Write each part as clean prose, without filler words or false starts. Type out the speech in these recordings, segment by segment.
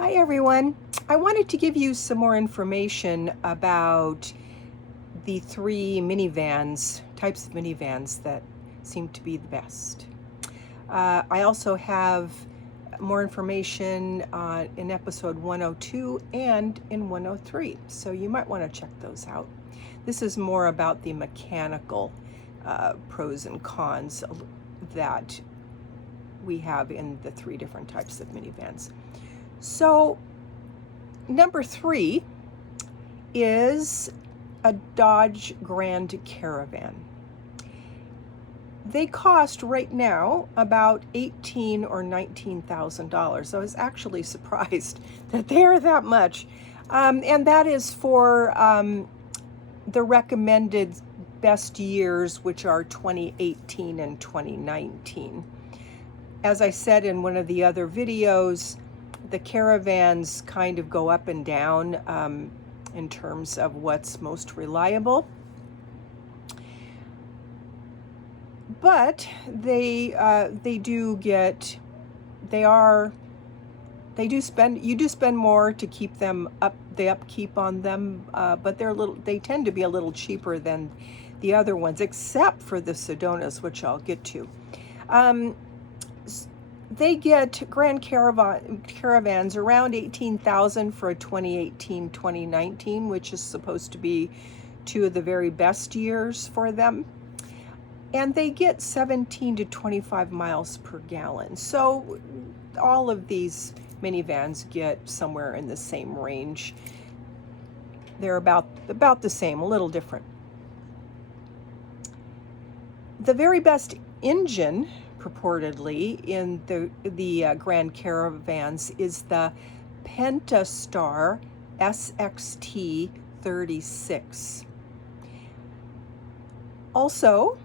Hi everyone. I wanted to give you some more information about the three types of minivans that seem to be the best. I also have more information in episode 102 and in 103, so you might want to check those out. This is more about the mechanical pros and cons that we have in the three different types of minivans. So, number 3 is a Dodge Grand Caravan. They cost right now about $18,000 or $19,000. I was actually surprised that they are that much, and that is for the recommended best years, which are 2018 and 2019. As I said in one of the other videos, the caravans kind of go up and down in terms of what's most reliable. But you do spend more to keep them up, the upkeep on them, but they tend to be a little cheaper than the other ones, except for the Sedonas, which I'll get to. They get Grand Caravans around 18,000 for a 2018-2019, which is supposed to be two of the very best years for them. And they get 17 to 25 miles per gallon. So all of these minivans get somewhere in the same range. They're about the same, a little different. The very best engine purportedly in the Grand Caravans is the Pentastar SXT 36. Also,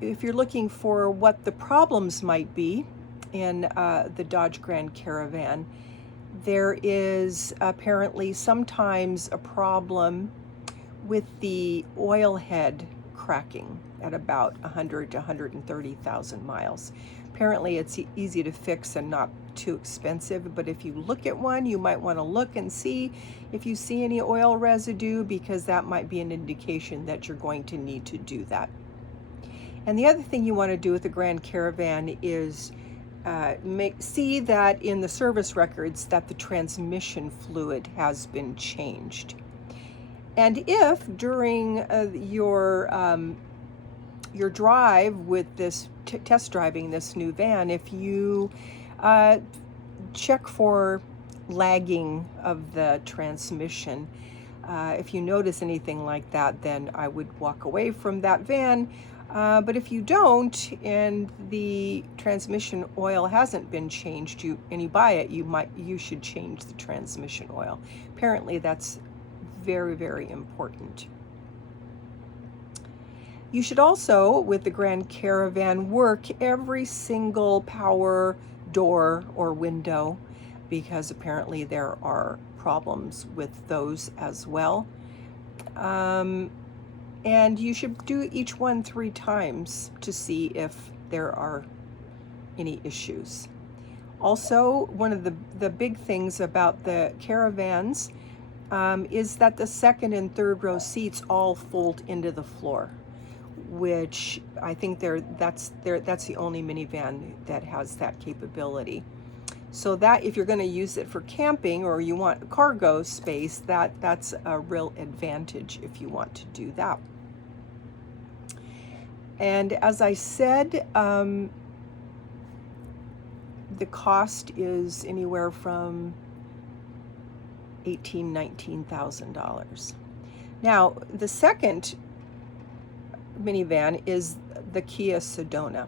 if you're looking for what the problems might be in the Dodge Grand Caravan, there is apparently sometimes a problem with the oil head cracking at about 100 to 130,000 miles. Apparently it's easy to fix and not too expensive, but if you look at one, you might want to look and see if you see any oil residue, because that might be an indication that you're going to need to do that. And the other thing you want to do with the Grand Caravan is see that in the service records that the transmission fluid has been changed. And if during your drive with this test driving this new van, if you check for lagging of the transmission, if you notice anything like that, then I would walk away from that van. But if you don't, and the transmission oil hasn't been changed, and you buy it, you should change the transmission oil. Apparently, that's very, very important. You should also, with the Grand Caravan, work every single power door or window, because apparently there are problems with those as well. And you should do each one 3 times to see if there are any issues. Also, one of the big things about the Caravans is that the second and third row seats all fold into the floor, which I think that's the only minivan that has that capability. So that if you're going to use it for camping or you want cargo space, that's a real advantage if you want to do that. And as I said, the cost is anywhere from $18,000-$19,000. Now, the second minivan is the Kia Sedona,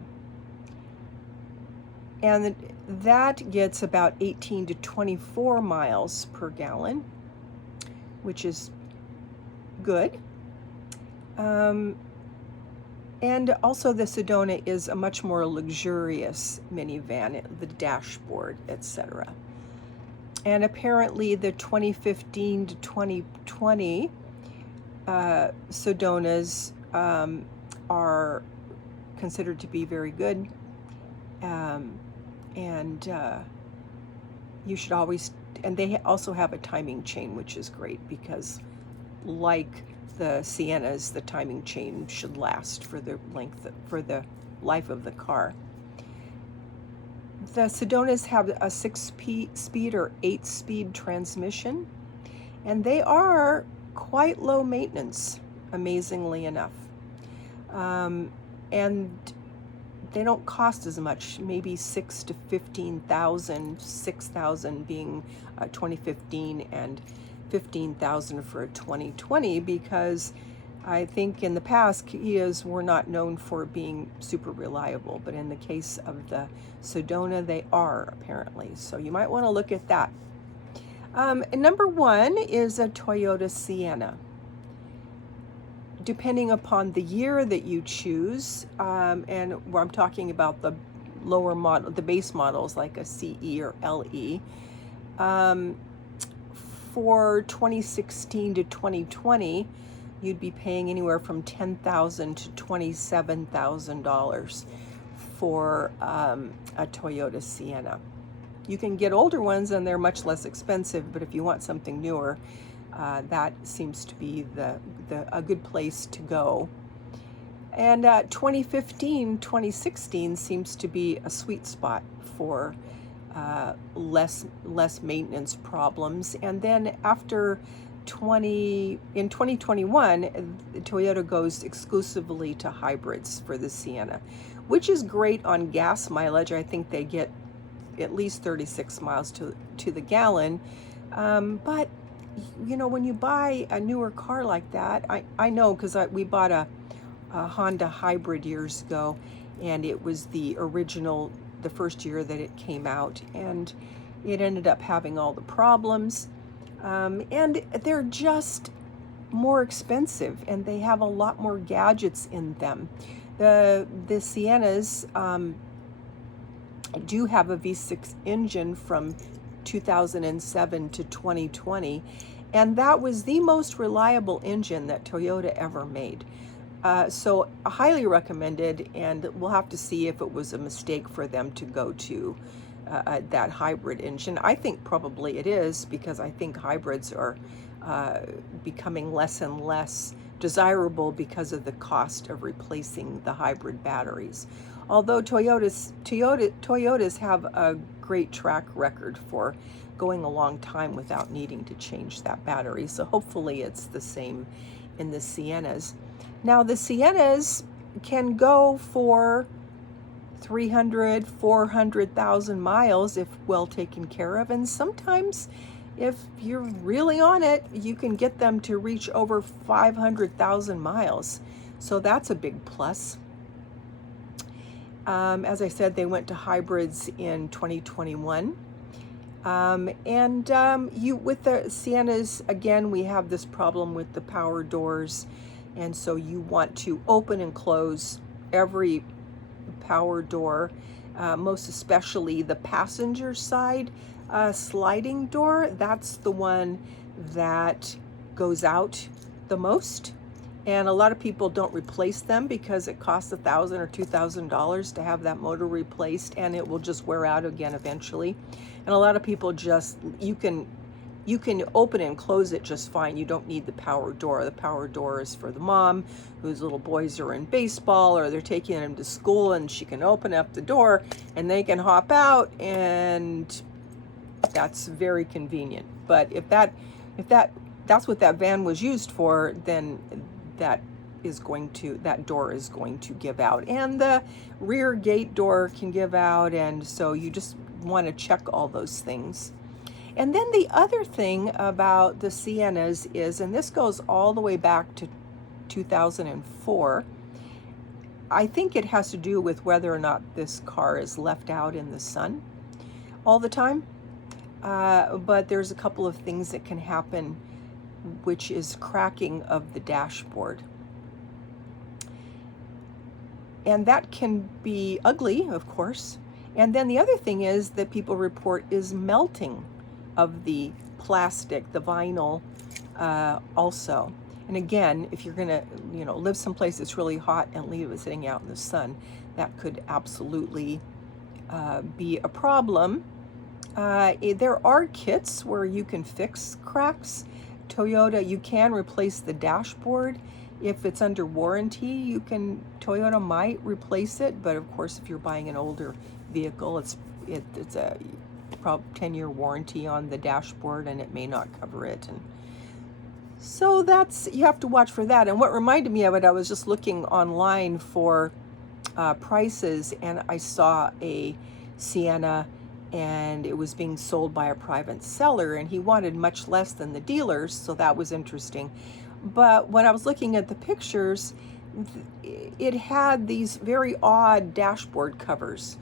and that gets about 18 to 24 miles per gallon, which is good. And also the Sedona is a much more luxurious minivan, the dashboard, etc. And apparently the 2015 to 2020 Sedonas are considered to be very good. And you should always and they also have a timing chain, which is great because, like the Siennas, the timing chain should last for the life of the car. The Sedonas have a 6-speed or 8-speed transmission, and they are quite low maintenance, amazingly enough. And they don't cost as much, maybe $6,000 to $15,000, $6,000 being 2015 and $15,000 for a 2020, because I think in the past Kias were not known for being super reliable, but in the case of the Sedona, they are apparently. So you might want to look at that. Number one is a Toyota Sienna. Depending upon the year that you choose, and where I'm talking about the lower model, the base models like a CE or LE, for 2016 to 2020, you'd be paying anywhere from $10,000 to $27,000 for a Toyota Sienna. You can get older ones and they're much less expensive, but if you want something newer, that seems to be a good place to go. And 2015, 2016 seems to be a sweet spot for less maintenance problems. And then after in 2021, Toyota goes exclusively to hybrids for the Sienna, which is great on gas mileage. I think they get at least 36 miles to the gallon. But you know, when you buy a newer car like that, I know because we bought a Honda hybrid years ago, and it was the original, the first year that it came out, and it ended up having all the problems. And they're just more expensive, and they have a lot more gadgets in them. The Siennas do have a V6 engine from 2007 to 2020, and that was the most reliable engine that Toyota ever made. So highly recommended, and we'll have to see if it was a mistake for them to go to that hybrid engine. I think probably it is, because I think hybrids are becoming less and less desirable because of the cost of replacing the hybrid batteries. Although Toyotas have a great track record for going a long time without needing to change that battery. So hopefully it's the same in the Siennas. Now the Siennas can go for 300, 400,000 miles if well taken care of. And sometimes if you're really on it, you can get them to reach over 500,000 miles. So that's a big plus. As I said, they went to hybrids in 2021. With the Siennas, again, we have this problem with the power doors. And so you want to open and close every power door, most especially the passenger side sliding door. That's the one that goes out the most. And a lot of people don't replace them because it costs $1,000 or $2,000 to have that motor replaced, and it will just wear out again eventually. And a lot of people you can open and close it just fine. You don't need the power door. The power door is for the mom whose little boys are in baseball or they're taking them to school, and she can open up the door and they can hop out, and that's very convenient. But if that's what that van was used for, then that door is going to give out, and the rear gate door can give out, and so you just want to check all those things. And then the other thing about the Siennas is, and this goes all the way back to 2004, I think it has to do with whether or not this car is left out in the sun all the time. But there's a couple of things that can happen, which is cracking of the dashboard. And that can be ugly, of course. And then the other thing is that people report is melting of the plastic, the vinyl, also. And again, if you're gonna, live someplace that's really hot and leave it sitting out in the sun, that could absolutely be a problem. There are kits where you can fix cracks. Toyota, you can replace the dashboard. If it's under warranty, Toyota might replace it, but of course, if you're buying an older vehicle, it's a probably 10-year warranty on the dashboard, and it may not cover it. And so you have to watch for that. And what reminded me of it, I was just looking online for prices, and I saw a Sienna, and it was being sold by a private seller, and he wanted much less than the dealers, so that was interesting. But when I was looking at the pictures, it had these very odd dashboard covers,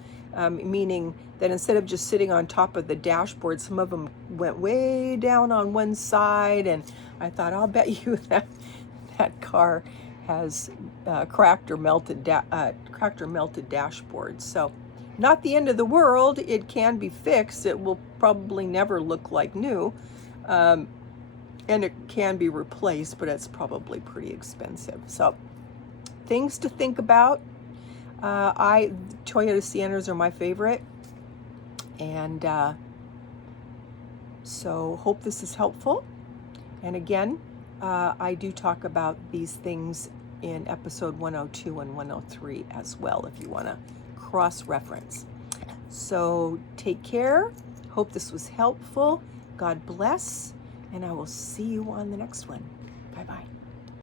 meaning that instead of just sitting on top of the dashboard, some of them went way down on one side, and I thought, I'll bet you that car has cracked or melted dashboards. So not the end of the world. It can be fixed. It will probably never look like new. And it can be replaced, but it's probably pretty expensive. So things to think about. Toyota Siennas are my favorite. And so hope this is helpful. And again, I do talk about these things in episode 102 and 103 as well, if you want to cross-reference. So take care. Hope this was helpful. God bless. And I will see you on the next one. Bye-bye.